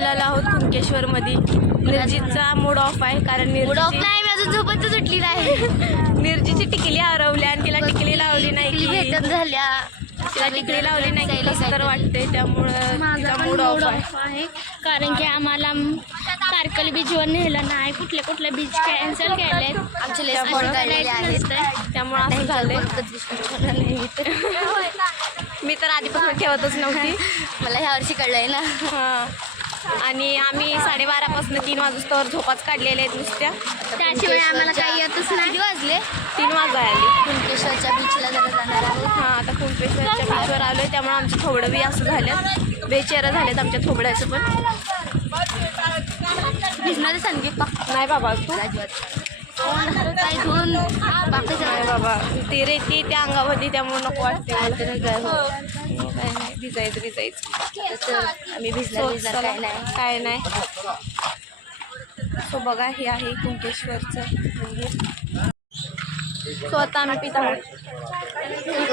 आलेलो आहोत कुणकेश्वर मध्ये. निर्जीचा मूड ऑफ आहे कारण मूड ऑफ नाही, मी अजून झोपतच सुटली नाही. निर्जीची टिकली हरवली आणि तिला टिकली लावली नाही की भेटत झाल्या. तिला टिकली लावली नाही की कसं तर वाटते, त्यामुळं तिचा मूड ऑफ आहे. कारण की आम्हाला तारकली बीचवर नेलं नाही, कुठले बीच कॅन्सल केले आमचे त्यामुळे असं झालंय. मी तर आधीपासून ठेवतच नव्हती, मला ह्या वर्षी कळलंय ना. आणि आम्ही 12:30पासून 3 वाजता झोपाच काढलेल्या आहेत नुसत्या. त्याशिवाय आम्हाला काही येतच नाही. वाजले 3 वाजता आली. कुणकेश्वरच्या बीचला जरा जाणार आहोत. हां, आता कुणकेश्वरच्या बीचवर आलोय, त्यामुळे आमचं थोबडं बी असं झालं, बेचेरं झालेत आमच्या थोबड्याचं पण. भिजणार सांगे नाही बाबा तू काय धुवून बाकीचं नाही बाबा, ती रेती त्या अंगामध्ये, त्यामुळे नको वाटते मला. काय नाही, भिजायचं आम्ही भिजणार काय नाही. सो बघा, हे आहे कुणकेश्वरचं मंदिर. सो आता आम्ही पित आहोत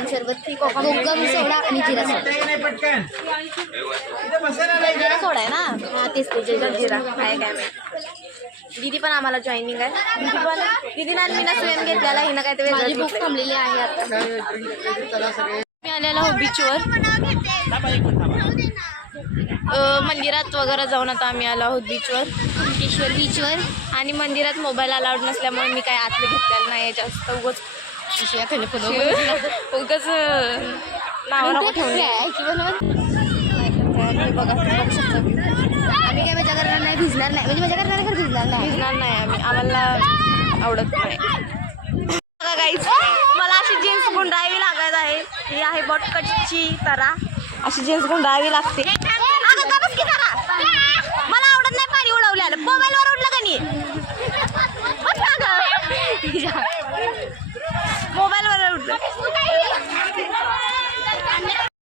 सरबत, कोकम सोडा आणि जिरा सोडा आहे ना. हा तेच जिरा आहे काय माहिती. दीदी पण आम्हाला जॉईनिंग आहे. दीदी ना मी ना स्वयं घेतलेला, हिनं काय ते माझी भूक थांबलेली आहे आता. मी आलेलो आहोत बीचवर. मंदिरात वगैरे जाऊन आता आम्ही आलो आहोत बीचवर, कुणकेश्वर बीचवर. आणि मंदिरात मोबाईल अलाउड नसल्यामुळे मी काय आतलं घेतलेलं नाही. जास्त उगाच नाव नको ठेवले आहे बघा, बघू शकता. आम्ही काय मजा करणार नाही, भिजणार नाही. म्हणजे मजा करणार खरं भिजणार नाही आम्ही, आम्हाला आवडत नाही. बघा गाईज, मला अशी जीन्स गुंडाळावी लागत आहे. ही आहे बॉटकटची तरा, अशी जीन्स गुंडाळावी लागते. मला आवडत नाही पाणी उडवल्याला. मोबाईलवर उडलं का नाही, मोबाईलवर उडलं.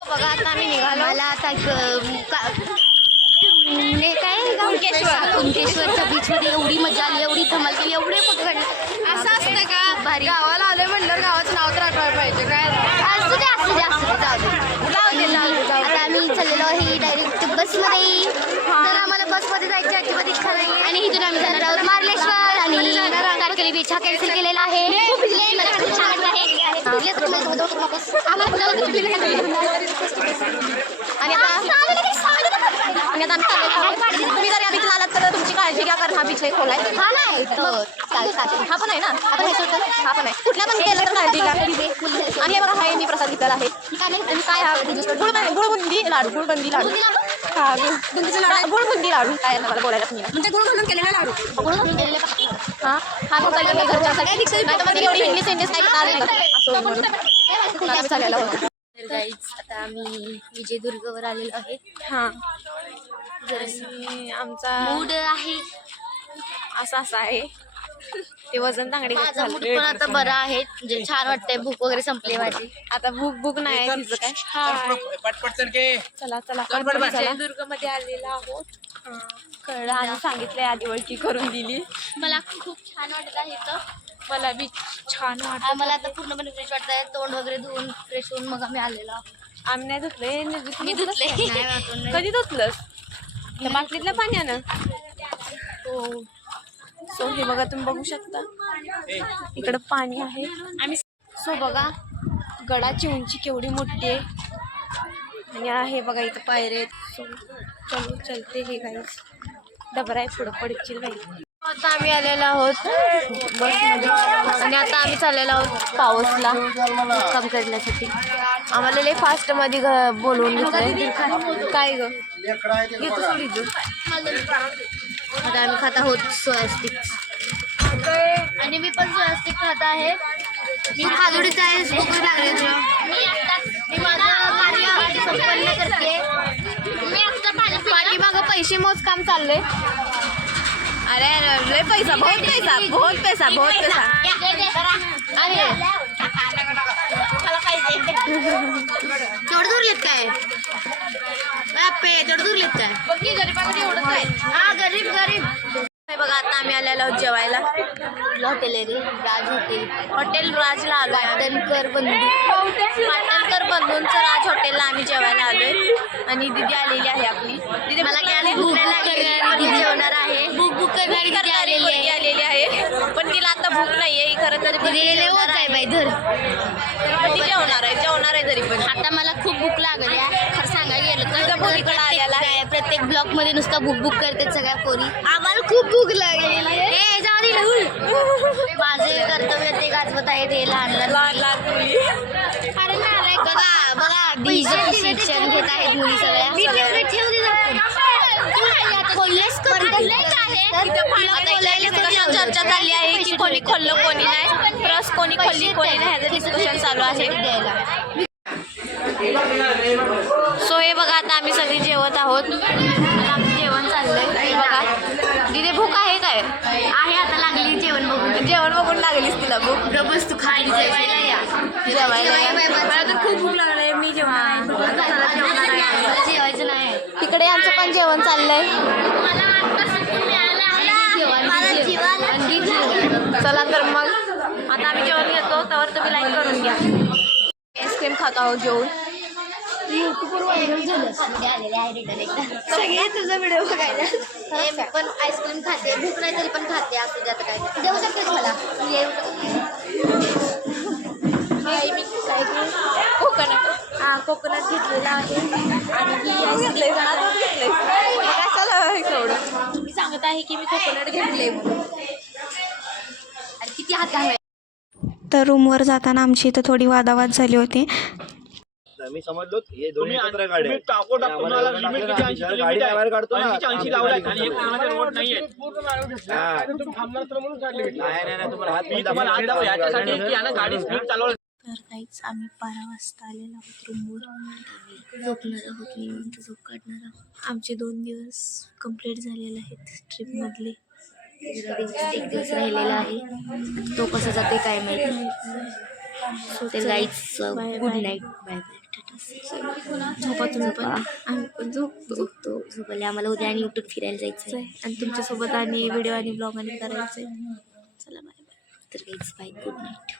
बघा आता आम्ही निघालो. मला आता कुणकेश्वरच्या बीचमध्ये एवढी मजा आली, एवढी धमाल केली, एवढे पकडले. असं असतं का भारी? गावाला आलोय म्हणल्यावर गावाचं नाव तर आठवायला पाहिजे. काय असू दे आता आम्ही चाललेलो आहे डायरेक्ट बसमध्ये. तर आम्हाला बसमध्ये जायची अजिबात इच्छा नाही, आणि इथून आम्ही जाणार आहोत मार्लेश्वर. आणि तारकली बीच हा कॅन्सल केलेला आहे. मला खूप छान वाटत आहे. आणि आता तुम्ही जर या बीचला आलात तर तुमची काळजी घ्या, कारण हा बीच आहे खोला आहे. हा नाही हा पण आहे ना, आपण हा पण आहे. कुठल्या पण केलं तर काळजी घ्या. आणि हे बघा, हा मी प्रसाद घेतलेला आहे. आणि काय हा गुळबुंदी लाडू, गुळबुंदी लाडू. हा गुळबुंदी लाडू. काय मला बोलायला नाही, म्हणजे गुळ घालून केलेला लाडू. गुळ घालून केलेले हा हा घरच्यासाठी एवढी इंग्लिश काय चाललेला होता. आता आम्ही विजयदुर्गवर आलेलो आहे. हा, जर आमचा मूड आहे असा आहे. ते वजन तांगडी माझा मूड पण आता बरा आहे, म्हणजे छान वाटतंय. भूक वगैरे संपली माझी. आता भूक नाही तिचं काय. चला विजयदुर्ग मध्ये आलेला आहोत. कळलं, आणि सांगितलंय आधी ओळखी करून दिली. मला खूप छान वाटत आहे इथं. मला बी छान वाटत. मला आता पूर्णपणे फ्रेश वाटतंय. तोंड वगैरे धुवून फ्रेश होऊन मग आम्ही आलेलो आहोत. आम्ही नाही धुतले. मी धुतले. कधी धुतलंस? त्या बाटलीतल्या पाण्यानं. हो. सो हे बघा, तुम्ही बघू शकता इकडं पाणी आहे. आम्ही सो बघा, गडाची उंची केवढी मोठी आहे. आणि आहे बघा इथं पायरे. सो चलो चलते हे गाईस. डबरा आहे, पुढं पडतील गाई. आता आम्ही आलेलो आहोत बसमध्ये, आणि आता आम्ही चाललेलो आहोत पाऊसला काम करण्यासाठी. आम्हाला लय फास्ट मध्ये बोलवून घेतलंय. काय ग घेतो सोडी तू. आता आम्ही खात आहोत सोया स्टिक्स, आणि मी पण सोया स्टिक खात आहे. मी खाजोडीचा आहे. भूक लागले तुला. मी माझं कार्य संपन्न करते. मी आता पाठीमागं पैसे मोज काम चाललंय. अरे लय पैसा, बहुत पैसा. अरे तेवढं दूर येत काय तेवढं दूर येत काय. गरीब हा गरीब बघा, आता आम्ही आलेलो आहोत जेवायला. हॉटेल आहे रे, राज हॉटेल. हॉटेल राजला आलोय आम्ही. पाटणकर बंधू. पाटणकर बंधूंचं राज हॉटेलला आम्ही जेवायला आलोय आणि दिदी आलेली आहे आपली. दिदी मला भूक काय भूक भूक लागलेली करणारी जेवणार आहे. भूक करणारी किती आलेली मुलगी आहे. आलेली आहे पण तिला आता भूक नाहीये. ही खरं तर दिलेले होत आहे बाई धर. पण ती जेवणार आहे तरी पण. आता मला खूप भूक लागली आहे. खरं सांगायला गेलं तुझा भूक इकडं आलेला आहे. प्रत्येक ब्लॉक मध्ये नुसतं भूक भूक करतात सगळ्या पोरी. आम्हाला खूप भूक लागलेली आहे. ए जाऊ दे ढवळ. माझे कर्तव्य ते गाजवत आहे ते लहान लहान लहान मुली. अरे नाही बघा बघा डिजिटल शिक्षण घेत आहेत मुली सगळ्या. चर्चा चालली आहे की कोणी खोललं कोणी नाही. प्रस कोणी खोलली कोणी नाही ह्याचं डिस्कशन चालू आहे. सो हे बघा आता आम्ही सगळी जेवत आहोत. आमचं जेवण चाललंय बघा. तिथे भूक आहे काय? आहे आता लागली जेवण बघून. जेवण बघून लागलीस तिला भूक. बस तू खायला जेवायला या. मला तर खूप भूक लागली. मी जेवण जेवायचं नाही. तिकडे यांचं पण जेवण चाललंय. चला तर मग आता आम्ही जेवण घेतो. त्यावर तुम्ही लाईक करून घ्या. आईस्क्रीम खात आहोत जेवून. युट्यूबवर व्हायरल झालं. आलेले आहे रिटर्न एकदा. सगळे तुझा व्हिडिओ बघायला. मी पण आईस्क्रीम खाते. भूक नाही तरी पण खाते. असं जातं काय देऊ शकतेस मला. मी येऊ कोकोनट घेतलेला आहे आणि मी सांगत आहे की मी कोकोनट घेतले म्हणून. किती हात घालाय. तर रूमवर जाताना आमची इथं थोडी वादावाद झाली होती. मी समजलो हे दोन्ही एकत्र गाड्या आहेत. तुम्हाला लिमिट किती 80 गाडी बाहेर काढतो ना 80 लावलाय आणि एक कोणाचा रोड नाहीये. तुम्ही थांबणार तर म्हणून काढले. नाही तुम्हाला हात मी तुम्हाला हात दाखव याच्यासाठी की यानं गाडी स्पीड चालवली. तर काहीच आम्ही 12 वाजता आलेलो आहोत रूमवर. झोपणार आहोत. निवांत झोप काढणार आहोत. आमचे 2 दिवस कंप्लीट झालेले आहेत ट्रिपमधले. एक दिवस राहिलेला आहे. तो कसा जाते काय माहिती. तर गाईच गुड नाईट. Bye bye. झोपा तुम्ही पण. आम्ही पण झोपतो. झोपले आम्हाला उद्या आणि उठून फिरायला जायचं आहे. आणि तुमच्यासोबत आणि व्हिडिओ आणि ब्लॉग आणि करायचंय. चला बाय बाय. तर गाईच बाय गुड नाईट.